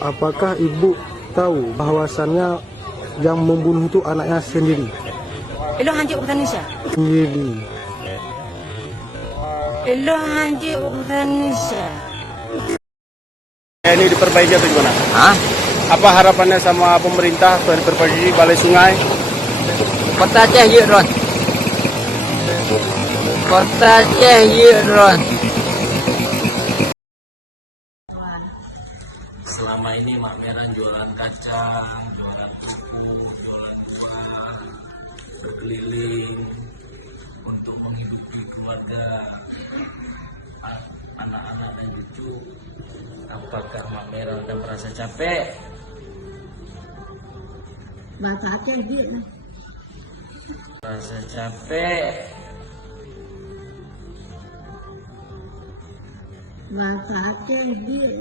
Apakah ibu tahu bahwasannya yang membunuh itu anaknya sendiri? Elo hanji Indonesia. Sendiri. Elo hanji Indonesia. Ini diperbaiki atau gimana? Hah? Apa harapannya sama pemerintah diperbaiki balai sungai? Kota Aceh yuk Ron. Kota Aceh yuk Ron. Selama ini Mak Merah jualan kacang, jualan kuku, jualan buah, berkeliling untuk menghidupi keluarga, anak-anak dan cucu. Apakah Mak Merah udah merasa capek? Bahasa Aceh dia. Merasa capek? Bahasa Aceh dia.